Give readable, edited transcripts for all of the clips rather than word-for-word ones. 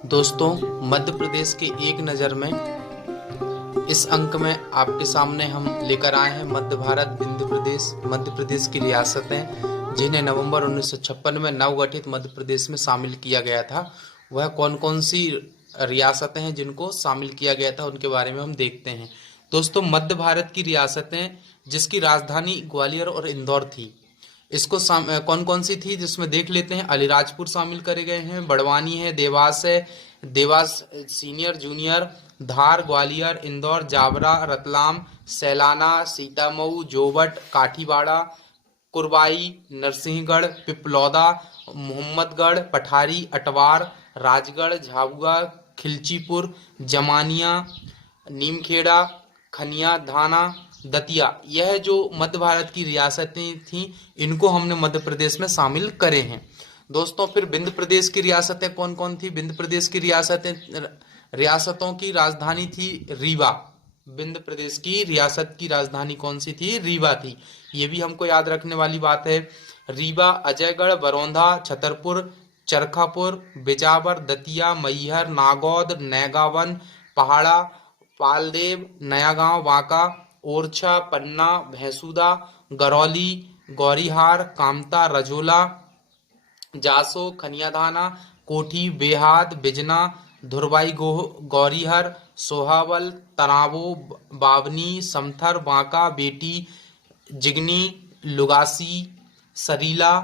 दोस्तों, मध्य प्रदेश के एक नज़र में इस अंक में आपके सामने हम लेकर आए हैं मध्य भारत मध्य प्रदेश की रियासतें जिन्हें नवंबर 1956 में नवगठित मध्य प्रदेश में शामिल किया गया था। वह कौन कौन सी रियासतें हैं जिनको शामिल किया गया था, उनके बारे में हम देखते हैं। दोस्तों, मध्य भारत की रियासतें जिसकी राजधानी ग्वालियर और इंदौर थी, इसको कौन कौन सी थी जिसमें देख लेते हैं। अलीराजपुर शामिल करे गए हैं, बड़वानी है, देवास सीनियर जूनियर, धार, ग्वालियर, इंदौर, जावरा, रतलाम, सैलाना, सीतामऊ, जोबट, काठीवाड़ा, कुरबाई, नरसिंहगढ़, पिपलौदा, मोहम्मदगढ़, पठारी, अटवार, राजगढ़, झाबुआ, खिलचीपुर, जमानिया, नीमखेड़ा, खनिया, धाना, दतिया। यह जो मध्य भारत की रियासतें थीं, इनको हमने मध्य प्रदेश में शामिल करे हैं। दोस्तों, फिर विंध्य प्रदेश की रियासतें कौन कौन थी। विंध्य प्रदेश की रियासतों की राजधानी थी रीवा। विंध्य प्रदेश की रियासत की राजधानी कौन सी थी? रीवा थी। ये भी हमको याद रखने वाली बात है। रीवा, अजयगढ़, बरौंधा, छतरपुर, चरखापुर, बिजावर, दतिया, मैहर, नागौद, नैगावन, पहाड़ा, पालदेव, नयागांव, बांका, ओरछा, पन्ना, भैंसुदा, गरौली, गौरीहार, कामता, रजोला, जासो, खनियाधाना, कोठी, बेहाद, बिजना, धुरवाई, गौरीहर, सोहावल, तरावो, बावनी, समथर, बांका, बेटी, जिगनी, लुगासी, सरीला,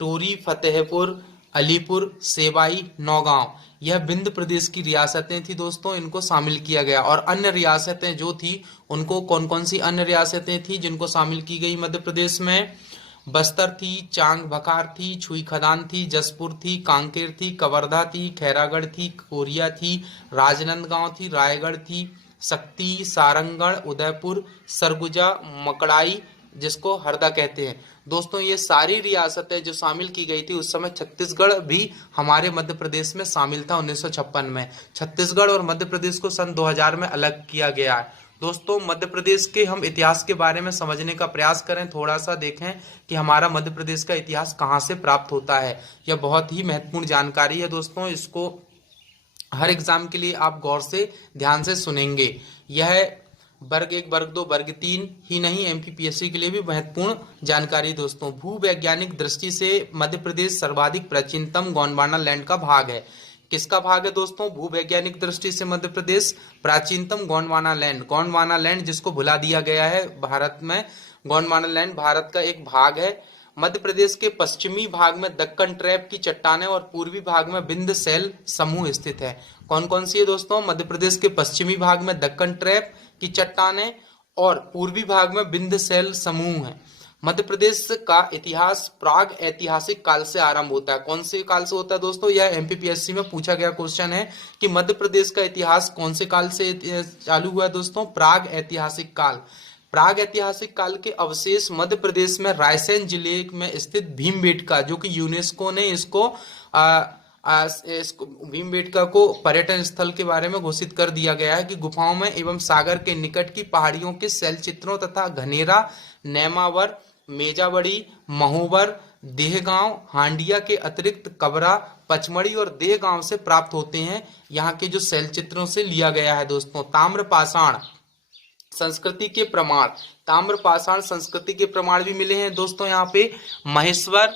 टोरी, फतेहपुर, अलीपुर, सेवाई, नौगांव। यह विंध्य प्रदेश की रियासतें थी दोस्तों, इनको शामिल किया गया। और अन्य रियासतें जो थी, उनको कौन कौन सी अन्य रियासतें थी जिनको शामिल की गई मध्य प्रदेश में? बस्तर थी, चांग बखार थी, छुई खदान थी, जसपुर थी, कांकेर थी, कवर्धा थी, खैरागढ़ थी, कोरिया थी, राजनांदगांव थी, रायगढ़ थी, शक्ति, सारंगढ़, उदयपुर, सरगुजा, मकड़ाई, जिसको हरदा कहते हैं। दोस्तों, ये सारी रियासतें जो शामिल की गई थी, उस समय छत्तीसगढ़ भी हमारे मध्य प्रदेश में शामिल था 1956 में। छत्तीसगढ़ और मध्य प्रदेश को सन 2000 में अलग किया गया है। दोस्तों, मध्य प्रदेश के हम इतिहास के बारे में समझने का प्रयास करें, थोड़ा सा देखें कि हमारा मध्य प्रदेश का इतिहास कहाँ से प्राप्त होता है। यह बहुत ही महत्वपूर्ण जानकारी है दोस्तों, इसको हर एग्जाम के लिए आप गौर से ध्यान से सुनेंगे। यह वर्ग 1, वर्ग 2, वर्ग 3 ही नहीं, एमपीपीएससी के लिए भी महत्वपूर्ण जानकारी। दोस्तों, भूवैज्ञानिक दृष्टि से मध्य प्रदेश सर्वाधिक प्राचीनतम गोंडवाना लैंड का भाग है। किसका भाग है दोस्तों? भूवैज्ञानिक दृष्टि से मध्य प्रदेश प्राचीनतम गोंडवाना लैंड जिसको भुला दिया गया है भारत में। गोंडवाना लैंड भारत का एक भाग है। मध्य प्रदेश के पश्चिमी भाग में दक्कन ट्रैप की चट्टानें और पूर्वी भाग में विंध्य शैल समूह स्थित है। कौन कौन सी है दोस्तों? मध्य प्रदेश के पश्चिमी भाग में दक्कन ट्रैप की चट्टानें और पूर्वी भाग में विंध्य शैल समूह है। मध्य प्रदेश का इतिहास प्राग ऐतिहासिक काल से आरंभ होता है। कौन से काल से होता है दोस्तों? यह एमपीपीएससी में पूछा गया क्वेश्चन है कि मध्य प्रदेश का इतिहास कौन से काल से चालू हुआ है दोस्तों? प्राग ऐतिहासिक काल। प्राग ऐतिहासिक काल के अवशेष मध्य प्रदेश में रायसेन जिले में स्थित भीमबेटका, जो कि यूनेस्को ने इसको भीमबेटका को पर्यटन स्थल के बारे में घोषित कर दिया गया है कि गुफाओं में एवं सागर के निकट की पहाड़ियों के शैल चित्रों तथा घनेरा, नेमावर, मेजावड़ी, महोबर, देहगांव, हांडिया के अतिरिक्त कबरा, पचमढ़ी और देहगांव से प्राप्त होते हैं। यहाँ के जो शैल चित्रों से लिया गया है दोस्तों। ताम्रपाषाण संस्कृति के प्रमाण, ताम्रपाषाण संस्कृति के प्रमाण भी मिले हैं दोस्तों। यहाँ पे महेश्वर,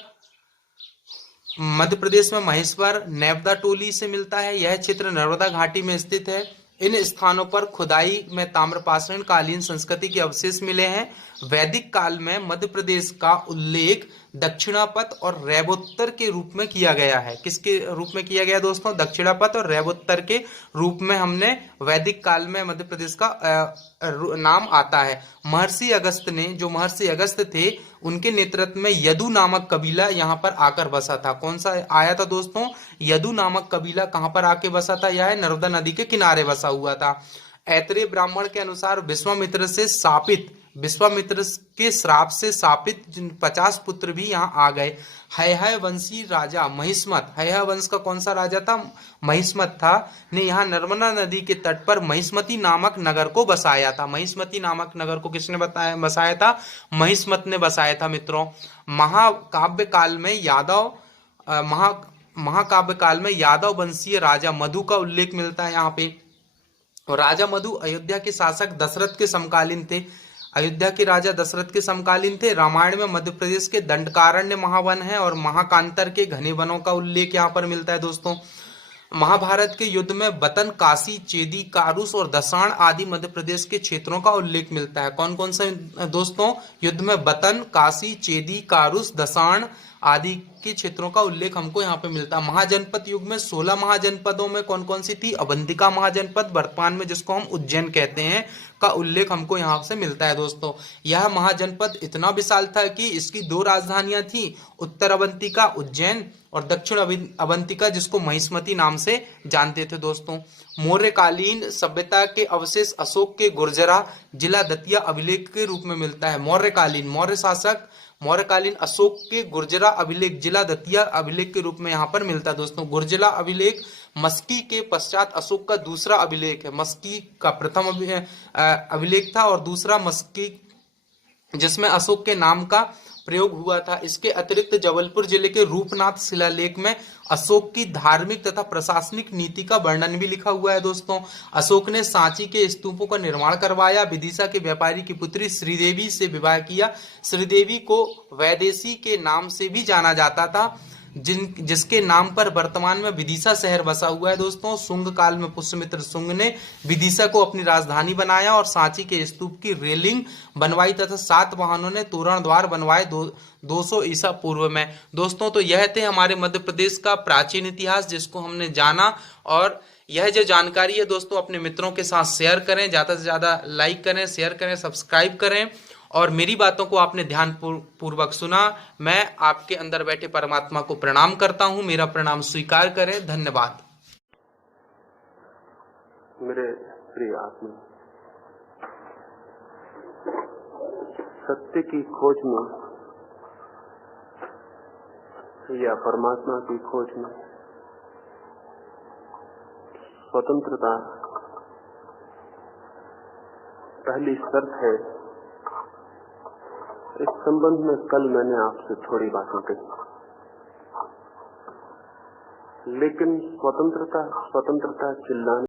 मध्य प्रदेश में महेश्वर नेवदा टोली से मिलता है। यह क्षेत्र नर्मदा घाटी में स्थित है। इन स्थानों पर खुदाई में ताम्रपाषाण कालीन संस्कृति के अवशेष मिले हैं। वैदिक काल में मध्य प्रदेश का उल्लेख दक्षिणापथ और रैवोत्तर के रूप में किया गया है। किसके रूप में किया गया दोस्तों? दक्षिणापथ और रैवोत्तर के रूप में हमने वैदिक काल में मध्य प्रदेश का नाम आता है। महर्षि अगस्त्य थे, उनके नेतृत्व में यदु नामक कबीला यहाँ पर आकर बसा था। कौन सा आया था दोस्तों? यदु नामक कबीला कहाँ पर आके बसा था? यह नर्मदा नदी के किनारे बसा हुआ था। ऐतरेय ब्राह्मण के अनुसार विश्वामित्र के श्राप से शापित 50 पुत्र भी यहाँ आ गए। हैहय वंशी राजा महिष्मत, हैहय वंश का कौन सा राजा था? महिष्मत था, ने यहाँ नर्मदा नदी के तट पर महिष्मती नामक नगर को बसाया था। महिष्मती नामक नगर को किसने बसाया था? महिष्मत ने बसाया था मित्रों। महाकाव्य काल में महाकाव्य काल में यादव वंशीय राजा मधु का उल्लेख मिलता है यहाँ पे। और राजा मधु अयोध्या के शासक दशरथ के समकालीन थे। अयोध्या के राजा दशरथ के समकालीन थे। रामायण में मध्य प्रदेश के दंडकारण्य महावन है और महाकांतर के घने वनों का उल्लेख यहाँ पर मिलता है दोस्तों। महाभारत के युद्ध में बतन, काशी, चेदी, कारूस और दसाण आदि मध्य प्रदेश के क्षेत्रों का उल्लेख मिलता है। कौन कौन से दोस्तों? युद्ध में बतन, काशी, चेदी, कारूस, दसाण आदि के क्षेत्रों का उल्लेख हमको यहाँ पे मिलता है। महाजनपद युग में 16 महाजनपदों में कौन कौन सी थी? अवंतिका महाजनपद, वर्तमान में जिसको हम उज्जैन कहते हैं, का उल्लेख हमको यहाँ से मिलता है दोस्तों। यह महाजनपद इतना विशाल था कि इसकी 2 राजधानियां थी, उत्तर अवंतिका उज्जैन और दक्षिण अवंतिका जिसको महिष्मती नाम से जानते थे दोस्तों। मौर्यकालीन सभ्यता के अवशेष अशोक के गुर्जरा जिला दतिया अभिलेख के रूप में मिलता है। मौर्य शासक मौर्यकालीन अशोक के गुर्जरा अभिलेख जिला दतिया अभिलेख के रूप में यहाँ पर मिलता है दोस्तों। गुर्जरा अभिलेख मस्की के पश्चात अशोक का दूसरा अभिलेख है। मस्की का प्रथम अभिलेख था और दूसरा मस्की जिसमें अशोक के नाम का प्रयोग हुआ था। इसके अतिरिक्त जबलपुर जिले के रूपनाथ शिलालेख में अशोक की धार्मिक तथा प्रशासनिक नीति का वर्णन भी लिखा हुआ है दोस्तों। अशोक ने सांची के स्तूपों का निर्माण करवाया। विदिशा के व्यापारी की पुत्री श्रीदेवी से विवाह किया। श्रीदेवी को वैदेशी के नाम से भी जाना जाता था, जिसके नाम पर वर्तमान में विदिशा शहर बसा हुआ है दोस्तों। शुंग काल में पुष्यमित्र शुंग ने विदिशा को अपनी राजधानी बनाया और सांची के स्तूप की रेलिंग बनवाई तथा सातवाहनों ने तोरण द्वार बनवाए 200 ईसा पूर्व में। दोस्तों तो यह थे हमारे मध्य प्रदेश का प्राचीन इतिहास जिसको हमने जाना, और यह जो जानकारी है दोस्तों अपने मित्रों के साथ शेयर करें, ज़्यादा से ज़्यादा लाइक करें, शेयर करें, सब्सक्राइब करें। और मेरी बातों को आपने ध्यान पूर्वक सुना। मैं आपके अंदर बैठे परमात्मा को प्रणाम करता हूं। मेरा प्रणाम स्वीकार करें। धन्यवाद। मेरे प्रिय आत्मा, सत्य की खोज में या परमात्मा की खोज में स्वतंत्रता पहली शर्त है। इस संबंध में कल मैंने आपसे थोड़ी बातें कही, लेकिन स्वतंत्रता चिल्लाने